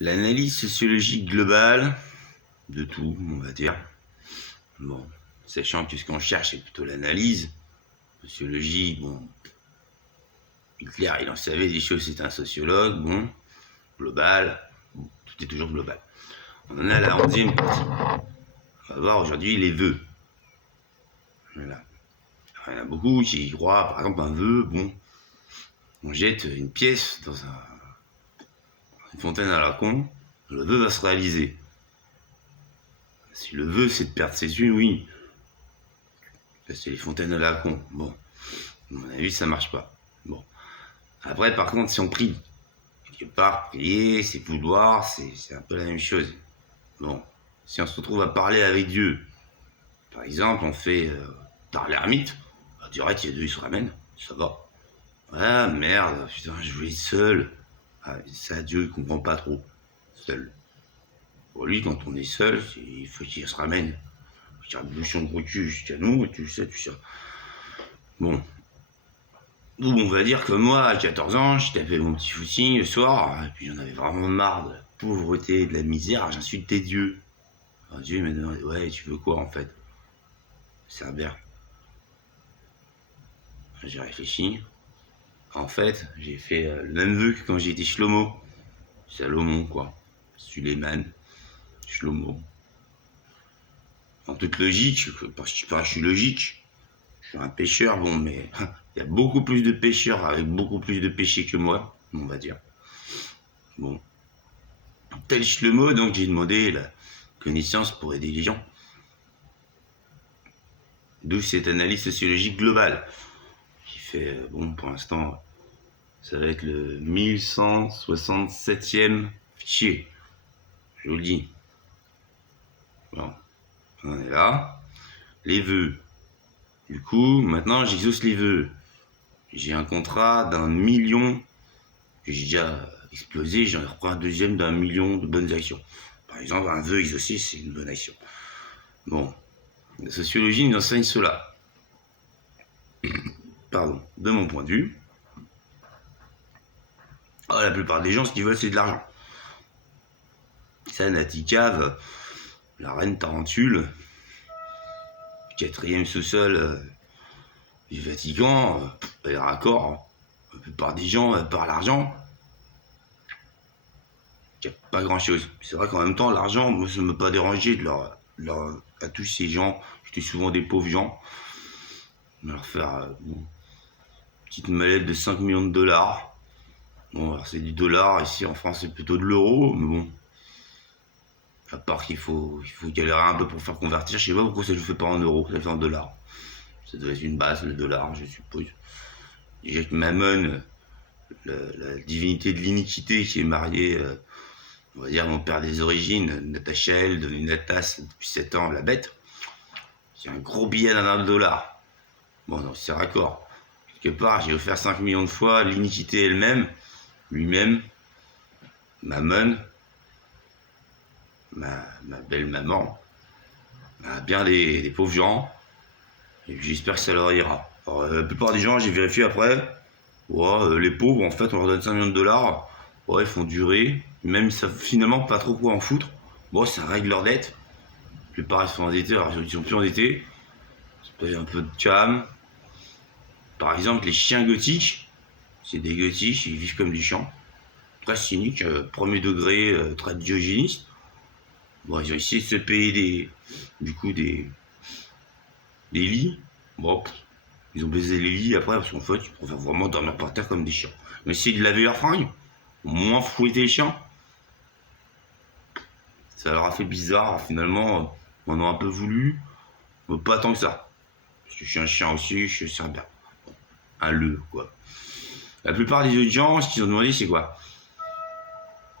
L'analyse sociologique globale de tout, on va dire. Bon, sachant que ce qu'on cherche, c'est plutôt l'analyse sociologique. Bon, Hitler, il en savait des choses, c'est un sociologue. Bon, global, bon, tout est toujours global. On en a la 11e partie. On va voir aujourd'hui les vœux. Voilà. Il y en a beaucoup qui y croient, par exemple, un vœu, bon, on jette une pièce dans une fontaine à la con, le vœu va se réaliser. Si le vœu, c'est de perdre ses thunes, oui. C'est les fontaines à la con. Bon, à mon avis, ça marche pas. Bon. Après, par contre, si on prie, quelque part, prier, c'est vouloir, c'est un peu la même chose. Bon, si on se retrouve à parler avec Dieu, par exemple, on fait par l'ermite, direct, il y a Dieu, il se ramène, ça va. Ah merde, putain, je voulais être seul. Ah, ça, Dieu, il comprend pas trop. Seul. Pour lui, quand on est seul, il faut qu'il se ramène. Il y a un bouchon de gros cul jusqu'à nous, et tu sais, tu sais. Bon. Ou on va dire que moi, à 14 ans, je tapais mon petit footing le soir, et puis j'en avais vraiment marre de la pauvreté, de la misère, j'insultais Dieu. Alors Dieu m'a demandé, ouais, tu veux quoi en fait? Cerbère. J'ai réfléchi. En fait, j'ai fait le même vœu que quand j'étais Shlomo. Salomon, quoi. Suleiman. Shlomo. En toute logique, parce que je suis logique. Je suis un pêcheur, bon, mais il y a beaucoup plus de pêcheurs avec beaucoup plus de péchés que moi, on va dire. Bon. Tel Shlomo, donc j'ai demandé la connaissance pour aider les gens. D'où cette analyse sociologique globale, qui fait, bon, pour l'instant, ça va être le 1167e fichier. Je vous le dis. Bon, on en est là. Les vœux. Du coup, maintenant, j'exauce les vœux. J'ai un contrat d'1 million que j'ai déjà explosé. J'en reprends un deuxième d'1 million de bonnes actions. Par exemple, un vœu exaucé, c'est une bonne action. Bon, la sociologie nous enseigne cela. Pardon, de mon point de vue. Oh, la plupart des gens, ce qu'ils veulent, c'est de l'argent. Ça, Nati Cave, la reine Tarentule, 4e sous-sol du Vatican, les raccords, la plupart des gens, par l'argent, il n'y a pas grand-chose. C'est vrai qu'en même temps, l'argent, moi, ça ne m'a pas dérangé de à tous ces gens, c'était souvent des pauvres gens, de leur faire une petite mallette de 5 millions de dollars. Bon, alors c'est du dollar, ici en France c'est plutôt de l'euro, mais bon. À part qu'il faut galérer un peu pour faire convertir, je sais pas pourquoi ça ne le fait pas en euros, ça le fait en dollars. Ça doit être une base, le dollar, je suppose. Déjà que Mammon, la divinité de l'iniquité qui est mariée, on va dire mon père des origines, Natachel, devenue Natas depuis 7 ans, la bête, c'est un gros billet d'un dollar. Bon, donc c'est raccord. Quelque part, j'ai offert 5 millions de fois l'iniquité elle-même, lui-même, Mammon, ma belle maman, bien les pauvres gens, et j'espère que ça leur ira. Alors, la plupart des gens, j'ai vérifié après, ouais, les pauvres, en fait, on leur donne 5 millions de dollars, ouais, ils font durer, même ils savent finalement pas trop quoi en foutre, bon, ça règle leurs dettes, la plupart ils sont endettés, alors ils sont plus endettés, ça paye un peu de calme. Par exemple, les chiens gothiques, c'est des gothiques, ils vivent comme des chiens, très cyniques, premier degré, très diogénistes. Bon, ils ont essayé de se payer des lits. Bon, ils ont baisé les lits après parce qu'en fait, ils préfèrent vraiment dormir par terre comme des chiens. Ils ont essayé de laver leurs fringues, moins fouetter les chiens. Ça leur a fait bizarre, finalement, ils en ont un peu voulu, mais pas tant que ça. Parce que je suis un chien aussi, je suis un quoi. La plupart des autres gens, ce qu'ils ont demandé, c'est quoi?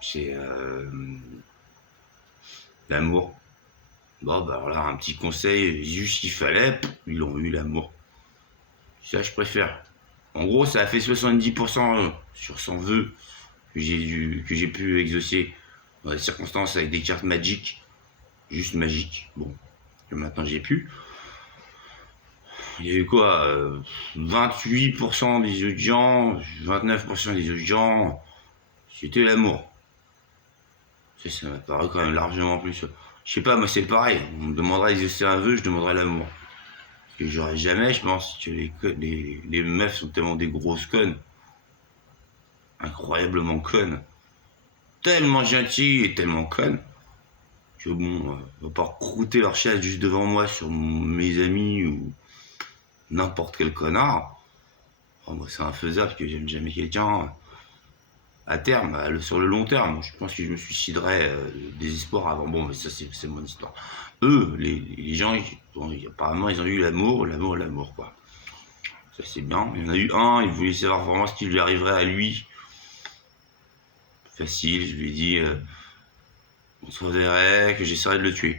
C'est l'amour. Bon, bah alors là, un petit conseil, juste ce qu'il fallait, ils ont eu l'amour. Ça, je préfère. En gros, ça a fait 70% sur 100 vœux que j'ai pu exaucer dans des circonstances avec des cartes magiques, juste magiques. Bon, que maintenant j'ai pu. Il y a eu quoi 28% des autres gens, 29% des autres gens, c'était l'amour. Ça m'apparaît quand même largement plus. Je sais pas, moi c'est pareil. On me demandera d'exaucer un vœu, je demanderai l'amour. Parce que j'aurais jamais, je pense, que les meufs sont tellement des grosses connes. Incroyablement connes. Tellement gentilles et tellement connes. Que bon, va pas croûter leur chaise juste devant moi sur mes amis ou n'importe quel connard. Oh, moi c'est infaisable parce que j'aime jamais quelqu'un. À terme, sur le long terme, je pense que je me suiciderais désespoir avant. Bon, mais ça, c'est mon histoire. Eux, les gens, apparemment, ils ont eu l'amour, quoi. Ça, c'est bien. Il y en a eu un, il voulait savoir vraiment ce qui lui arriverait à lui. Facile, je lui ai dit, on se reverrait, que j'essaierais de le tuer.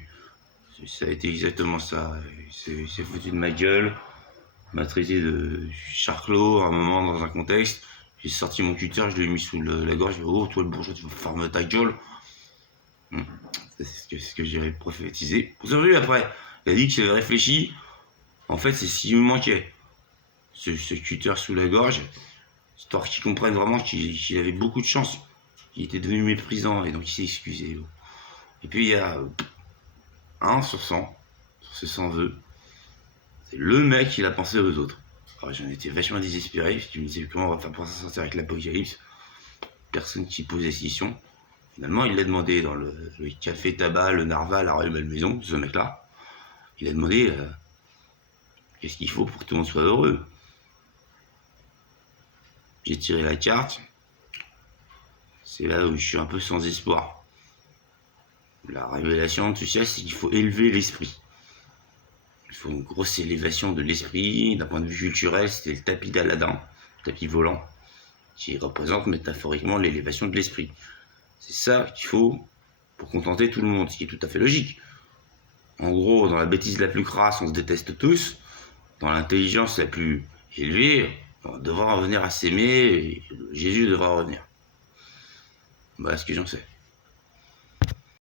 Ça a été exactement ça. Il s'est foutu de ma gueule, m'a traité de charclos à un moment dans un contexte. J'ai sorti mon cutter, je l'ai mis sous la gorge, je lui ai dit, oh, toi le bourgeois, tu vas fermer ta gueule. C'est ce que j'ai prophétisé. Vous avez vu après, il a dit qu'il avait réfléchi. En fait, c'est ce qui me manquait. Ce cutter sous la gorge, histoire qu'il comprenne vraiment qu'il avait beaucoup de chance. Qu'il était devenu méprisant et donc il s'est excusé. Et puis il y a 1 sur 100, sur ces 100 vœux. C'est le mec qui l'a pensé aux autres. Alors j'en étais vachement désespéré, parce que je me disais comment on va faire pour s'en sortir avec l'apocalypse. Personne qui posait question. Finalement, il l'a demandé dans le café tabac, le Narval, à Rueil-Malmaison, ce mec-là. Il a demandé qu'est-ce qu'il faut pour que tout le monde soit heureux. J'ai tiré la carte. C'est là où je suis un peu sans espoir. La révélation de tout ça, c'est qu'il faut élever l'esprit. Il faut une grosse élévation de l'esprit. D'un point de vue culturel, c'était le tapis d'Aladin, le tapis volant, qui représente métaphoriquement l'élévation de l'esprit. C'est ça qu'il faut pour contenter tout le monde, ce qui est tout à fait logique. En gros, dans la bêtise la plus crasse, on se déteste tous. Dans l'intelligence la plus élevée, on devra revenir à s'aimer et Jésus devra revenir. Voilà ce que j'en sais.